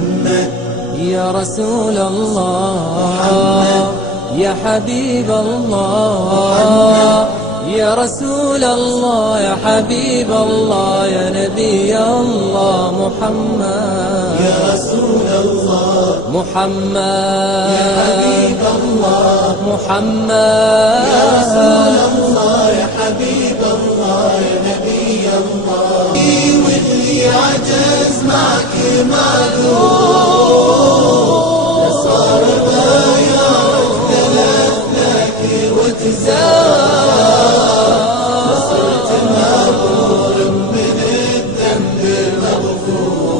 محمد يا رسول الله محمد يا حبيب الله يا رسول الله يا حبيب الله يا نبي الله محمد يا رسول الله محمد يا حبيب الله محمد يا رسول الله يا حبيب الله يا نبي الله واللي عجز معك معذور صار بايعك ثلاث لك وتزار صرت مبرور من الذنب مغفور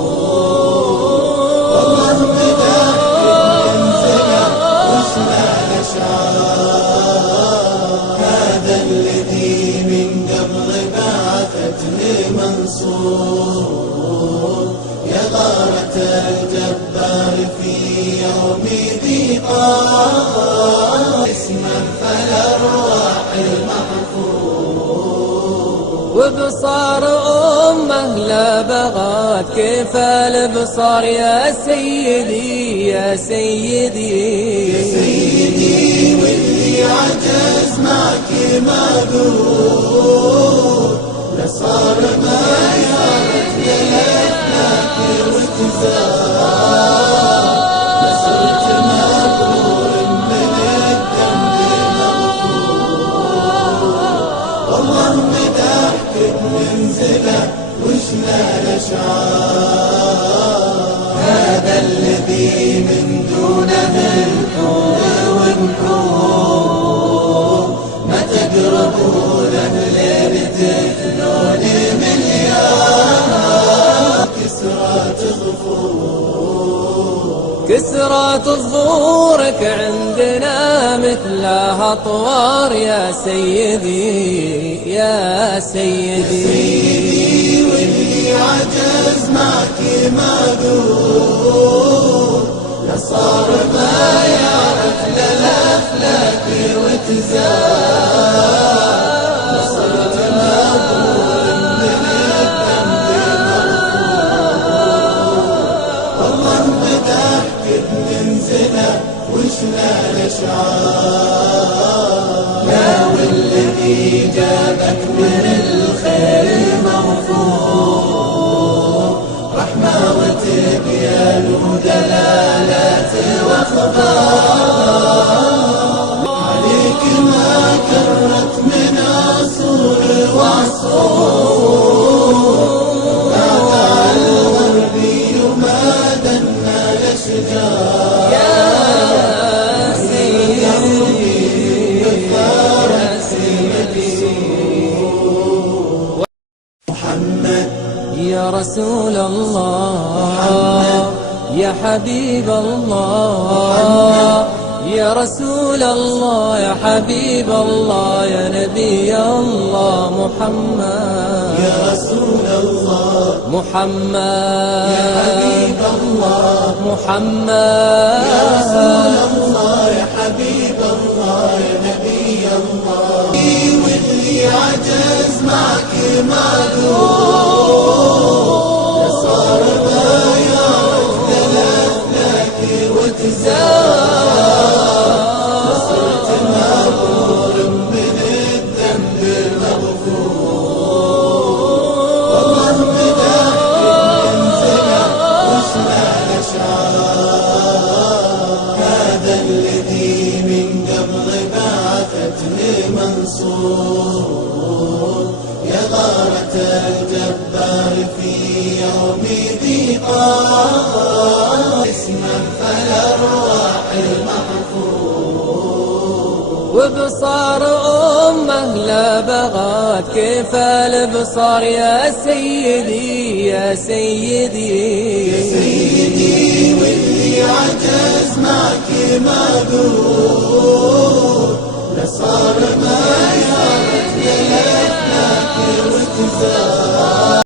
والله مدحك منزله وسمع الاشعار هذا الذي من قبل بعثتني منصور يا غارة الجبار في يوم ضيقان اسما فالأرواح المحفور وبصار أمه لا بغات كيف البصار يا سيدي يا سيدي يا سيدي واللي عجز معك معذور لصار ما يعرف يلفلك وتزار لصرت مبرور من الذنب مغفور والله مدحتك منزله وشنا الاشعار هذا الذي من دونه الحور والنحور ما تقربوا له لبتثنون مليار كسرات ظهورك عندنا مثلها أطوار يا سيدي يا سيدي واللي عجز معك معذور لصار ما يعرف للأفلاك وتزار لصرت مبرور من الذنب مغفور والله مدحتك منزله وشنا الاشعار لا والذي جابك من الخير الموفور رحمة وتبيان ودلالات واخبار عليك ما كرت من عصور وعصور قاطع الغربي وما دنا الاشجار يا سيدي محمد يا رسول الله محمد يا حبيب الله يا رسول الله يا حبيب الله يا نبي الله محمد يا رسول الله محمد يا حبيب الله محمد يا رسول الله يا حبيب الله يا نبي الله واللي عجز معك معذور صار بايعك ثلاث لك وتزار صرت مبرور من الذنب مغفور والله مدحتك منزله وسمع الاشعار هذا الذي من قبل بعثتني منصور يا غارة الجبار في يوم ضيقان اسما فالأرواح المحفور وبصار أمه لا بغات كيف البصار يا سيدي يا سيدي يا سيدي واللي عجز معك معذور لصار ما يعرف يلفلك وتزار